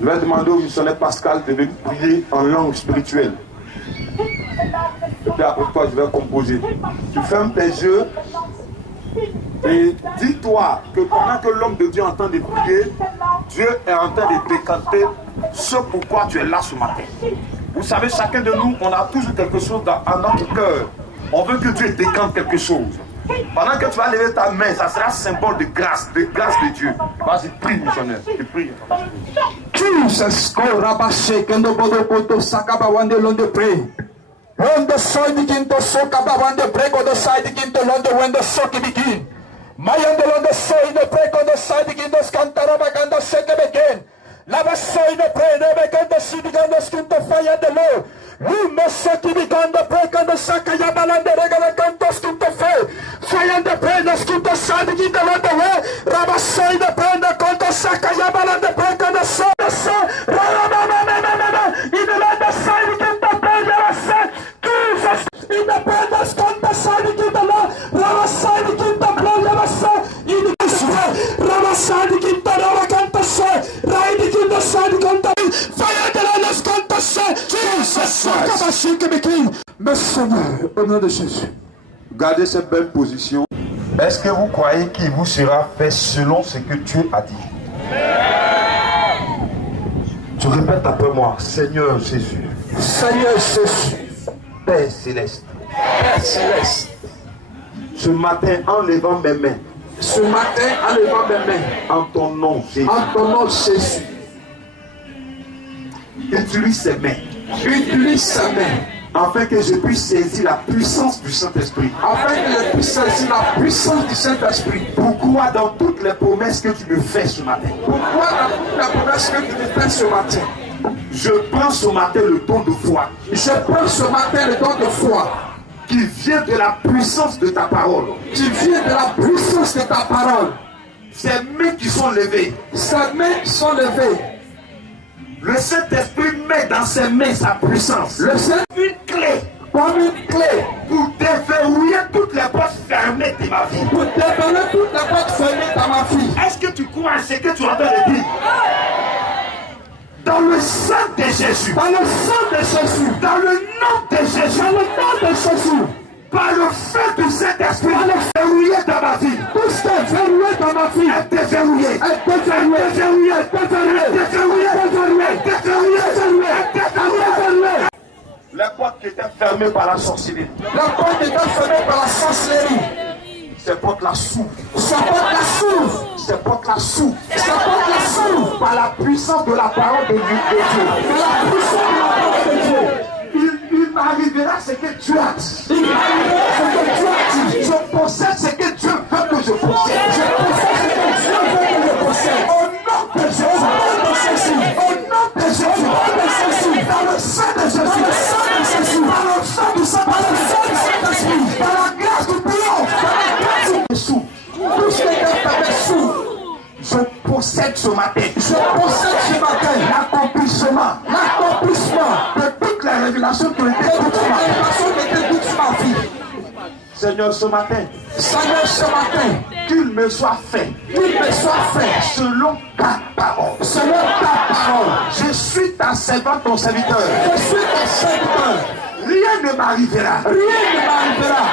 Je vais demander au missionnaire Pascal de venir prier en langue spirituelle. Et puis après toi, je vais composer. Tu fermes tes yeux et dis-toi que pendant que l'homme de Dieu est en train de prier, Dieu est en train de décanter ce pourquoi tu es là ce matin. Vous savez, chacun de nous, on a toujours quelque chose dans notre cœur. On veut que Dieu décante quelque chose. Pendant que tu vas lever ta main, ça sera symbole de grâce de Dieu. Vas-y, prie, missionnaire. Tu pries. Jesus, go rabashe kendo bodo koto sakaba wande londe pray. When the side begin to sokaba wande pray, go the side begin to londe when the soki begin. Mayande londe soy the pray, go the side begin to skantara baganda seke begin. Lava soy the pray, ne begin to see begin to skin to fire the Lord. We must soki begin to pray, go the sakaya balande regala kanto skin to fire. Fire the pray, the skin to side begin to londe way. Rabasoy the pray, the kanto sakaya balande pray, go the soy. Independence conta sai de quinta lá, Rama sai de quinta playa sai, Rama sai de quinta Rama canta sai, Rai de quinta sai de canta, Fire de la las canta sai, Jesus Christ, mais Seigneur, au nom de Jésus. Gardez cette belle position. Est-ce que vous croyez qu'il vous sera fait selon ce que Dieu a dit? Tu répètes après moi, Seigneur Jésus. Seigneur Jésus. Père céleste. Père céleste. Ce matin, en levant mes mains. Ce matin, en levant mes mains. En ton nom, Jésus. En ton nom, Jésus. Utilise ses mains. Utilise sa main. Afin que je puisse saisir la puissance du Saint-Esprit. Afin que je puisse saisir la puissance du Saint-Esprit. Pourquoi dans toutes les promesses que tu me fais ce matin? Pourquoi dans toutes les promesses que tu me fais ce matin? Je prends ce matin le don de foi. Je prends ce matin le don de foi. Qui vient de la puissance de ta parole. Qui vient de la puissance de ta parole. Ces mains qui sont levées. Ces mains qui sont levées. Le Saint-Esprit met dans ses mains sa puissance. Le Saint une clé. Comme une clé. Pour déverrouiller toutes les portes fermées de ma vie. Pour déverrouiller toutes les portes fermées de ma vie. Est-ce que tu crois à ce que tu entends de dire? Dans le sang de Jésus. Dans le sang de Jésus. Dans le nom de Jésus. Dans le nom de Jésus. Par le feu du Saint-Esprit. Par le verrouillé dans ma vie. Tout ce qui est verrouillé dans ma vie. Est déverrouillé. Est déverrouillé. Déverrouillé. Déverrouillé. Déverrouillé. Déverrouillé. Déverrouillé. Les portes qui étaient fermées par la sorcellerie. Les portes étaient fermées par la sorcellerie. Ces portes-là s'ouvrent. Ces portes-là s'ouvrent. Ces portes-là s'ouvrent. Ces portes-là s'ouvrent. Par la puissance de la parole de Dieu. Par la puissance de la parole de Dieu. Il m'arrivera ce que tu as dit. Il m'arrivera ce que tu as dit. Je possède ce que Dieu veut que je possède. Je possède ce que Dieu veut que je possède. Au nom de Jésus. Au nom de Jésus. Dans le sang de Jésus. Dans le sang de Jésus. Dans le sang du Saint-Esprit. Dans la grâce du triomphe. Dans la grâce du dessous. Tout ce qui est fait dessous. Je possède ce matin. Je possède ce matin. L'accomplissement. L'accomplissement. De toutes les révélations qui ont été dites sur ma vie. Seigneur, ce matin. Seigneur, ce matin. Qu'il me soit fait. Qu'il me soit fait. Selon ta parole. Selon ta parole. Je suis ta servante, ton serviteur. Je suis ton serviteur. Rien ne m'arrivera. Rien ne m'arrivera.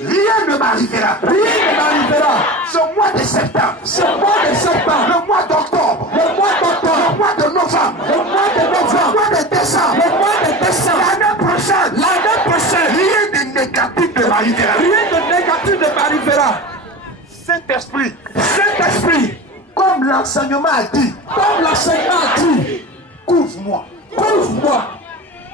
Rien ne m'arrivera. Rien ne m'arrivera. Ce mois de septembre. Ce mois de septembre. Le mois d'octobre. Le mois d'octobre. Le mois de novembre. Le mois de novembre. Le mois de décembre. Le mois de décembre. L'année prochaine. L'année prochaine. Rien de négatif ne m'arrivera. Rien de négatif ne m'arrivera. Saint-Esprit. Saint-Esprit. Comme l'enseignement a dit. Comme l'enseignement a dit. Couvre-moi. Couvre-moi.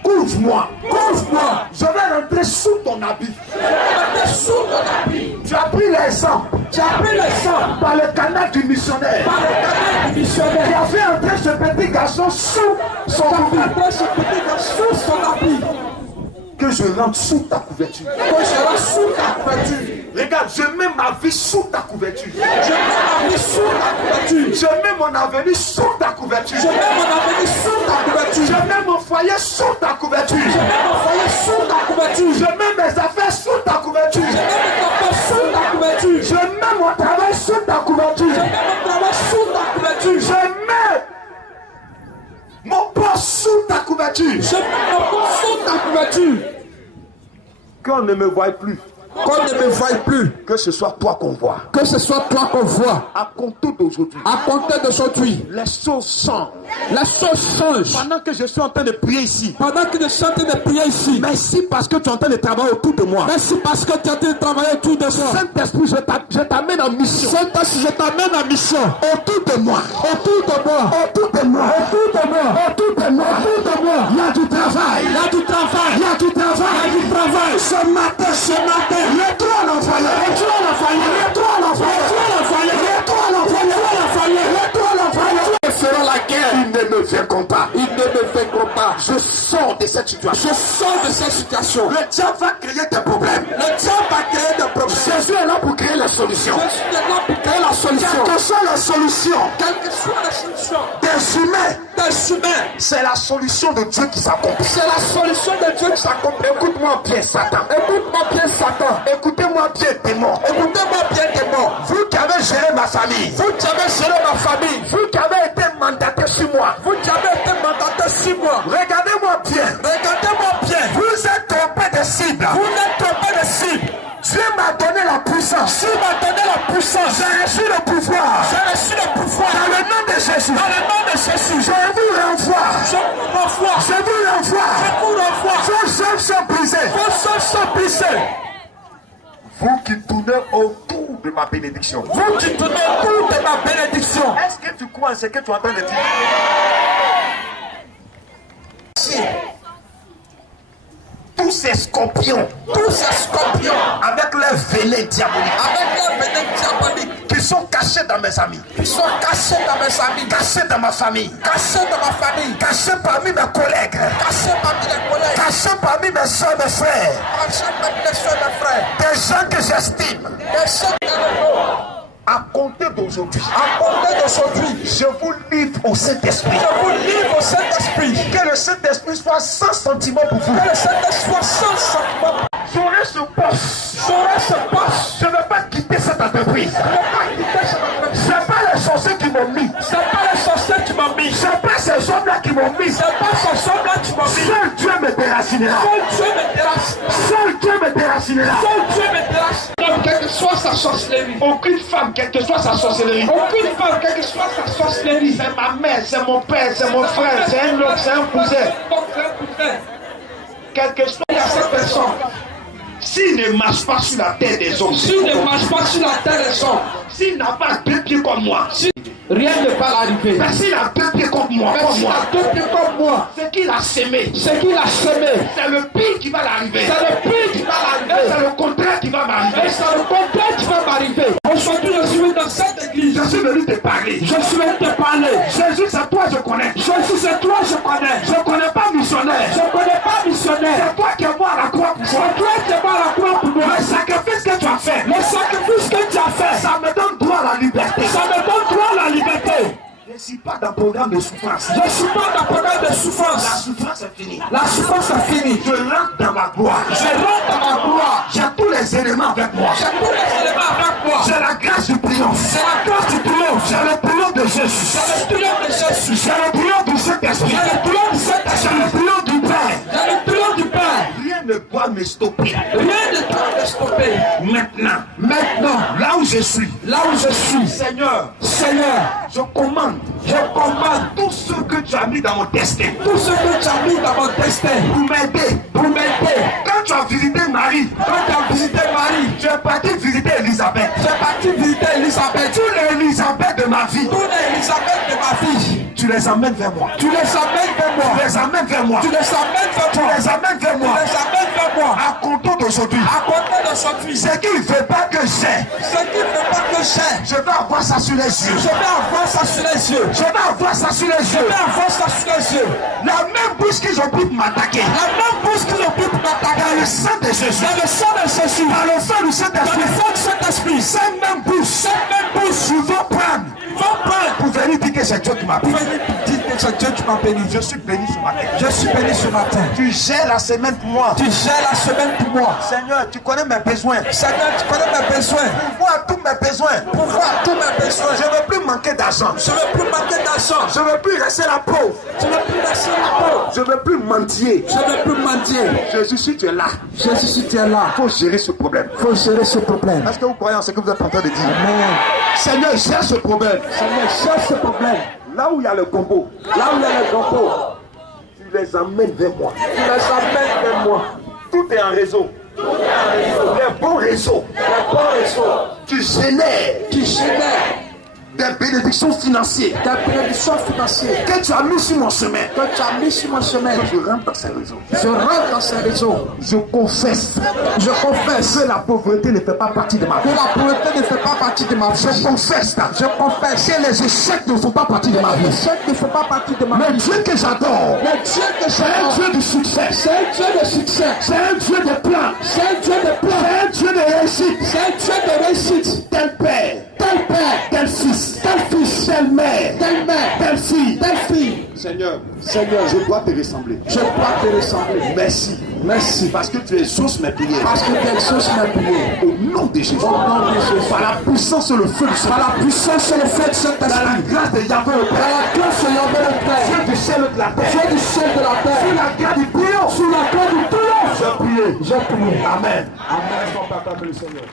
Couvre-moi. Couvre-moi. Je vais rentrer sous ton habit. Je vais rentrer sous ton habit. Tu as pris les sangs. Tu as pris les sangs. Par le canal du missionnaire. Par le canal du missionnaire. Tu as fait entrer ce petit garçon sous son habit. Ce petit garçon sous son habit. Que je rentre sous ta couverture. Que je rentre sous ta couverture. Regarde, je mets ma vie sous ta couverture. Je mets ma vie sous ta couverture. Je mets mon avenir sous ta couverture. Je mets mon avenir sous ta couverture. Je mets mon foyer sous ta couverture. Je mets mon foyer sous ta couverture. Je mets mes affaires sous ta couverture. Je mets mes affaires sous ta couverture. Je mets mon travail sous ta sous ta couverture. Je mets mon corps sous ta couverture. Qu'on ne me voie plus. Qu'on ne me voie plus. Que ce soit toi qu'on voit. Que ce soit toi qu'on voit. À compter d'aujourd'hui. À compter d'aujourd'hui. Les choses changent. La chose change. Pendant que je suis en train de prier ici. Pendant que je suis en train de prier ici. Merci parce que tu es en train de travailler autour de moi. Merci parce que tu es en train de travailler autour de moi. Saint-Esprit, je t'amène en mission. Saint-Esprit, je t'amène en mission. Autour de moi. Autour de moi. Autour de moi. Autour de moi. Autour de moi. Autour de moi. Il y a du travail. Il y a du travail. Il y a du travail. Il y a du travail. Ce matin. Mets-toi à l'envoyer. Mets-toi à l'envoyer. Mets-toi à l'envoyer. Mets-toi à l'envoyer. Mets-toi à l'envoyer. Ils feront la guerre. Ils ne me vaincront pas. Ils ne me vaincront pas. Je sors de cette situation. Je sors de cette situation. Le diable va créer des problèmes. Le diable va créer des problèmes. Jésus est là pour créer la solution. Jésus est là pour créer la solution. Quelle que soit la solution. Quelle que soit la solution. Des humains. Des humains. C'est la solution de Dieu qui s'accomplit. C'est la solution de Dieu qui s'accomplit. Écoute-moi bien, Satan. Écoute-moi bien, Satan. Écoutez-moi bien, démon. Écoutez-moi bien, démon. Vous qui avez géré ma famille. Vous qui avez géré ma famille. Vous qui avez été mandaté sur moi. Vous qui avez été mandaté sur moi. Regardez-moi bien. Regardez-moi bien. Vous êtes trompé de cible. Vous êtes trompé de cible. Dieu m'a donné la puissance. Dieu m'a donné la puissance. J'ai reçu le pouvoir. J'ai reçu le pouvoir. Dans le nom de Jésus. Dans le nom de Jésus. Je vous renvoie. Je vous renvoie. Je vous renvoie. Je vous renvoie. Vos œuvres sont brisées. Vos œuvres sont brisées. Vous qui tournez autour de ma bénédiction. Vous qui tournez autour de ma bénédiction. Est-ce que tu crois à ce que tu es en train de dire? Si. Tous ces scorpions. Tous ces scorpions. Avec leurs venin diaboliques. Avec leurs venin diaboliques. Qui sont cachés dans mes amis. Qui sont cachés dans mes amis. Cachés dans ma famille. Cachés dans ma famille. Cachés parmi mes collègues. Cachés parmi les collègues. Cachés parmi mes soeurs, mes frères. Cachés parmi les soeurs, mes frères. Des gens que j'estime. Des gens que j'aime. À compter d'aujourd'hui. À compter d'aujourd'hui. Je vous livre au Saint-Esprit. Je vous livre au Saint-Esprit. Que le Saint-Esprit soit sans sentiment pour vous. Que le Saint-Esprit soit sans sentiment. J'aurai ce poste. J'aurai ce poste. Je ne vais pas quitter cette entreprise. Je ne vais pas quitter cette entreprise. Ce n'est pas les sorciers qui m'ont mis. Ce n'est pas les sorciers qui m'ont mis. Ce n'est pas ces hommes-là qui m'ont mis. Ce n'est pas ces hommes-là qui m'ont mis. Seul Dieu me déracinera. Seul Dieu me déracinera. Seul Dieu me déracinera. Seul Dieu me déracinera. Quelle que soit sa sorcellerie. Aucune femme, quelle que soit sa sorcellerie. Aucune femme, quelle que soit sa sorcellerie. C'est ma mère, c'est mon père, c'est mon frère, c'est un autre, c'est un cousin. Quelle que soit cette personne. S'il ne marche pas sur la terre des hommes. S'il ne marche pas sur la terre des hommes. S'il n'a pas deux pieds comme moi. Rien ne va l'arriver. Mais s'il a deux pieds comme moi. Mais s'il a deux pieds comme moi. Ce qu'il a semé. Ce qu'il a semé. C'est le pire qui va l'arriver. C'est le pire qui va l'arriver. C'est le contraire qui va m'arriver. Et c'est le contraire qui va m'arriver. Aujourd'hui, je suis dans cette église. Je suis venu te parler. Je suis venu te parler. Jésus, c'est toi, je connais. Jésus, c'est toi, je connais. Je ne connais pas missionnaire. Je ne connais pas missionnaire. C'est toi qui es mort à la croix pour moi. C'est toi qui es mort à la croix pour moi. Le sacrifice que tu as fait. Le sacrifice que tu as fait. Ça me donne droit à la liberté. Ça me donne droit à la liberté. Je ne suis pas dans le programme de souffrance. Je ne suis pas dans le programme de souffrance. La souffrance est finie. La souffrance est finie. Je rentre dans ma gloire. Je rentre dans ma gloire. J'ai tous les éléments avec moi. J'ai tous les éléments avec moi. J'ai la grâce du triomphe. C'est la grâce du triomphe. J'ai le triomphe de Jésus. J'ai le triomphe de Jésus. J'ai le triomphe du Saint-Esprit. J'ai le triomphe du Saint-Esprit. J'ai le triomphe du Père. J'ai le triomphe du Père. Rien ne doit me stopper. Rien ne doit me stopper. Maintenant, là où je suis, Seigneur, je commande tout ce que tu as mis dans mon destin. Tout ce que tu as mis dans mon destin. Pour m'aider. Quand tu as visité Marie, tu es parti visiter Elisabeth. Tous les Elisabeth de ma vie. Tu les amènes vers moi. Tu les amènes vers moi. À compter d'aujourd'hui. Ce qu'il ne veut pas que j'ai. Je vais avoir ça sur les yeux. La même bouche qu'ils ont pu m'attaquer. Dans le sang de Jésus. Par le sang du Saint-Esprit. Cette même bouche. Ils vont prendre. Pour venir dire que c'est Dieu qui m'a béni. Je suis béni ce matin. Tu gères la semaine pour moi. Seigneur, tu connais mes besoins. Pour voir tous mes besoins. Je ne veux plus manquer d'argent. Je ne veux plus manquer d'argent. Je ne veux plus rester la pauvre. Je ne veux plus rester la pauvre. Je ne veux plus mentir. Je ne veux plus mentir. Jésus, si tu es là, Jésus, si tu es là, il faut gérer ce problème. il faut gérer ce problème. Est-ce que vous croyez en ce que vous êtes en train de dire? Amen. Seigneur, gère ce problème. Seigneur, cherche ce problème. Là où il y a le combo, Là où il y a les compos, tu les emmènes vers moi. tu les amènes vers moi. Tout est en réseau. Les bons réseaux. Les bons réseaux Tu génères qui génèrent des bénédictions financières des bénédictions financières que tu as mis sur mon chemin. que tu as mis sur mon chemin. Je rentre dans ces réseaux. Je rentre dans ces réseaux. Je confesse Je confesse que la pauvreté ne fait pas partie de ma que vie. la pauvreté ne fait pas partie de ma vie. Je confesse que les échecs ne font pas partie de ma les vie. échecs ne font pas partie de ma Le vie. Dieu que j'adore, Le Dieu que c'est un j'adore, Dieu du succès. c'est un Dieu de succès. C'est un Dieu de plans. C'est un Dieu de plans. C'est un Dieu de réussite. C'est un Dieu de réussite. Tel père, Tel père, tel fils, telle mère, telle mère, telle fille. telle fille. Seigneur, je dois te ressembler. Je dois te ressembler. Merci. Merci. Parce que tu exauces mes prières. Parce que tu exauces mes prières. Au nom de Jésus. Au nom de Jésus. Par la puissance et le feu du Par Saint-Esprit. la puissance et le fait de cet Par la esprit. grâce de Yahweh le Par Père. la grâce de Yahweh le Père. Dieu du ciel et de la terre. Dieu du ciel de la terre. Sous la grâce du triomphe. Sous la grâce du triomphe. Je prie. J'ai prié. Amen. Amen. Son papa, le Seigneur.